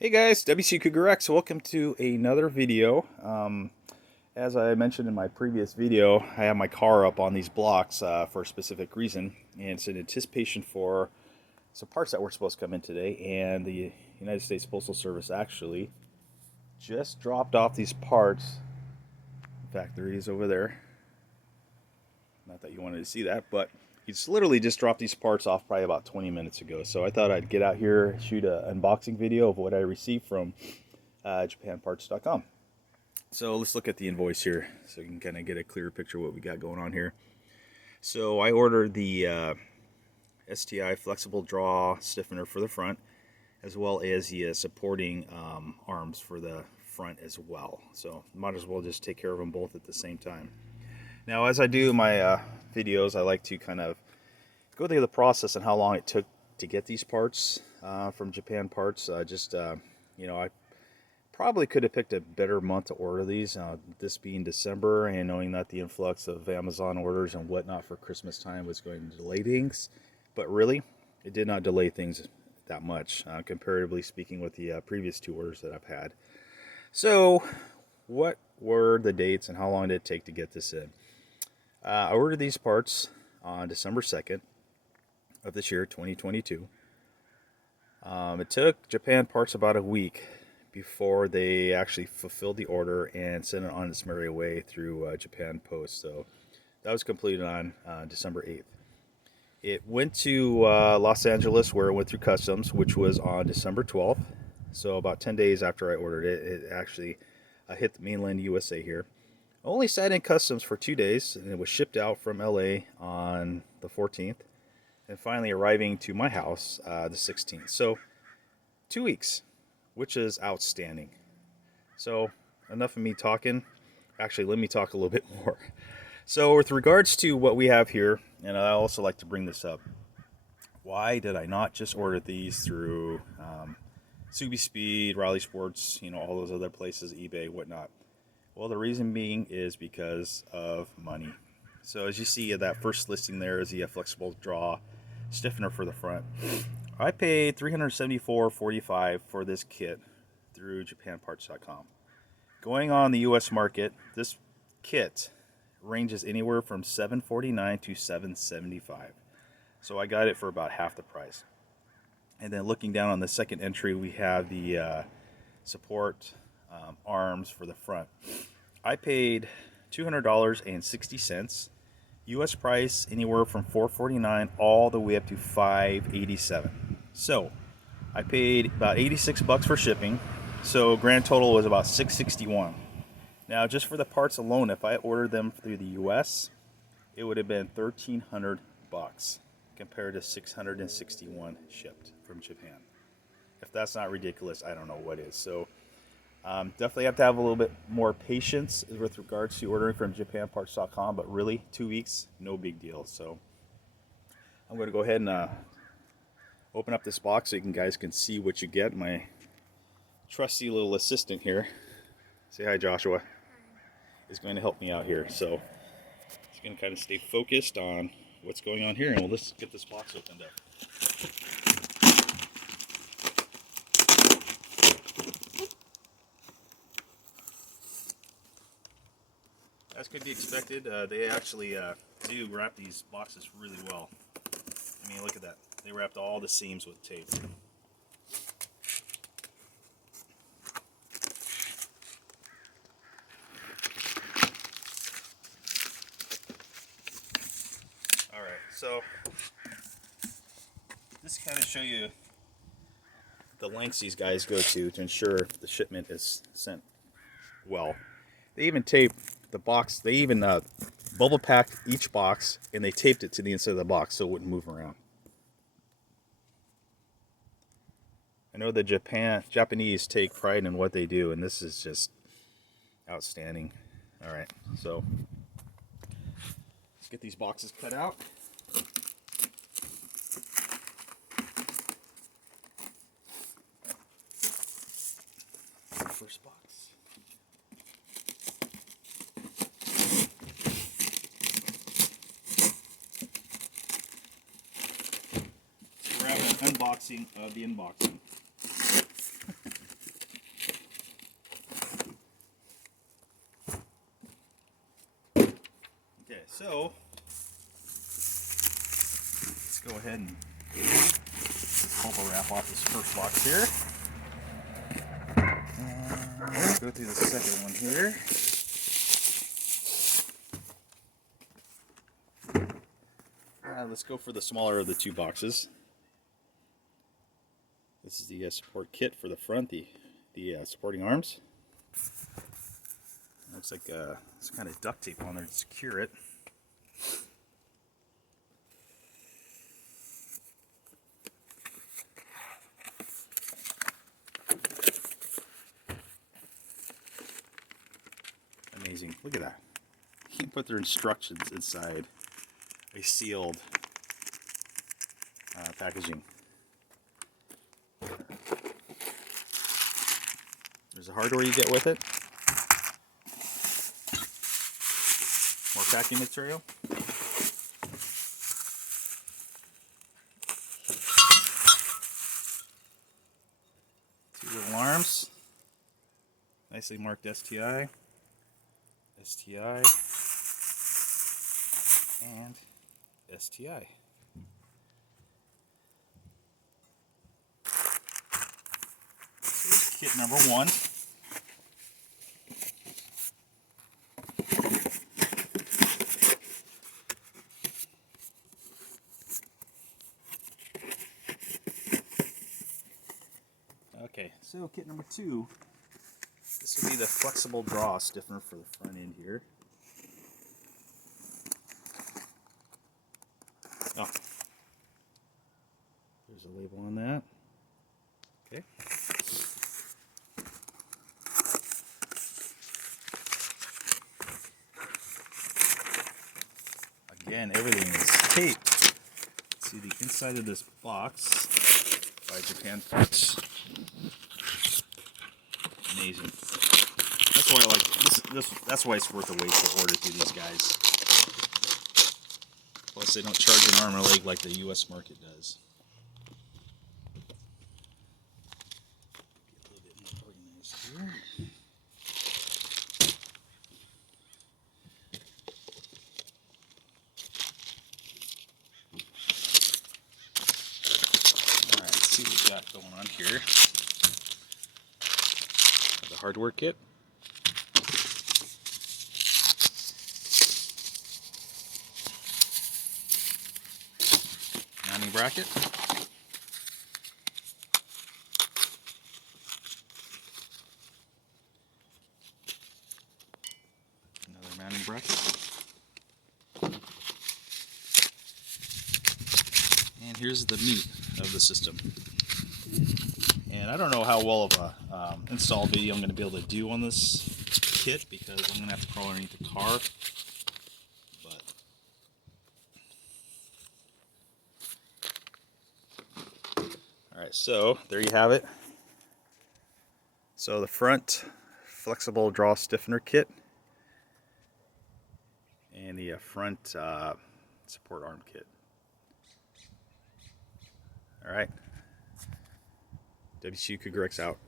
Hey guys, WC Cougar X. Welcome to another video. As I mentioned in my previous video, I have my car up on these blocks for a specific reason, and it's in anticipation for some parts that were supposed to come in today. And the United States Postal Service actually just dropped off these parts. In fact, there he is over there. Not that you wanted to see that, but he's literally just dropped these parts off probably about 20 minutes ago. So I thought I'd get out here, shoot an unboxing video of what I received from JapanParts.com. So let's look at the invoice here so you can kind of get a clearer picture of what we got going on here. So I ordered the STI flexible draw stiffener for the front, as well as the supporting arms for the front as well. So might as well just take care of them both at the same time. Now, as I do my videos, I like to kind of go through the process and how long it took to get these parts from Japan Parts. I probably could have picked a better month to order these, this being December, and knowing that the influx of Amazon orders and whatnot for Christmas time was going to delay things. But really, it did not delay things that much, comparatively speaking with the previous two orders that I've had. So, what were the dates and how long did it take to get this in? I ordered these parts on December 2nd of this year, 2022. It took Japan Parts about a week before they actually fulfilled the order and sent it on its merry way through Japan Post. So that was completed on December 8th. It went to Los Angeles, where it went through customs, which was on December 12th. So about 10 days after I ordered it, it actually hit the mainland USA here. Only sat in customs for 2 days, and it was shipped out from LA on the 14th, and finally arriving to my house the 16th. So 2 weeks, which is outstanding. So enough of me talking. Actually, let me talk a little bit more. So with regards to what we have here, and I also like to bring this up, why did I not just order these through Subi Speed, Riley Sports, all those other places, eBay, whatnot? Well, the reason being is because of money. So as you see, that first listing there is the flexible draw stiffener for the front. I paid $374.45 for this kit through JapanParts.com. Going on the U.S. market, this kit ranges anywhere from $749 to $775. So I got it for about half the price. And then looking down on the second entry, we have the support arms for the front. I paid $200.60. U.S. price anywhere from $449 all the way up to $587. So I paid about 86 bucks for shipping. So grand total was about $661. Now, just for the parts alone, if I ordered them through the U.S., it would have been $1,300 compared to $661 shipped from Japan. If that's not ridiculous, I don't know what is. So definitely have to have a little bit more patience with regards to ordering from JapanParts.com, but really 2 weeks, no big deal. So I'm going to go ahead and open up this box so you guys can see what you get. My trusty little assistant here, say hi Joshua, is going to help me out here. So he's going to kind of stay focused on what's going on here, and we'll just get this box opened up. As could be expected, they actually do wrap these boxes really well. I mean, look at that. They wrapped all the seams with tape. Alright, so this kind of show you the lengths these guys go to ensure the shipment is sent well. They even tape the box, they even bubble packed each box, and they taped it to the inside of the box so it wouldn't move around. I know the Japanese take pride in what they do, and this is just outstanding. Alright, so let's get these boxes cut out. First box. Unboxing of the unboxing. So let's go ahead and bubble wrap off this first box here. And let's go through the second one here. Let's go for the smaller of the two boxes. This is the support kit for the front, the supporting arms. Looks like some kind of duct tape on there to secure it. Amazing. Look at that. You can put their instructions inside a sealed packaging. There's the hardware you get with it. More packing material. Two little arms. Nicely marked STI. STI. And STI. So here's kit number one. Okay, so kit number two. This will be the flexible draw stiffener for the front end here. Oh, there's a label on that. Okay. Again, everything is taped. See the inside of this box by Japan Parts. Amazing. That's why I like this. That's why it's worth the wait to order through these guys. Plus, they don't charge an arm and a leg like the U.S. market does. Get a little bit more organized here. All right, let's see what we've got going on here. The hardware kit. Mounting bracket. Another mounting bracket. And here's the meat of the system. And I don't know how well of a install video I'm going to be able to do on this kit because I'm going to have to crawl underneath the car. But alright, so there you have it. So the front flexible draw stiffener kit and the front support arm kit. Alright. WC Cougar X out.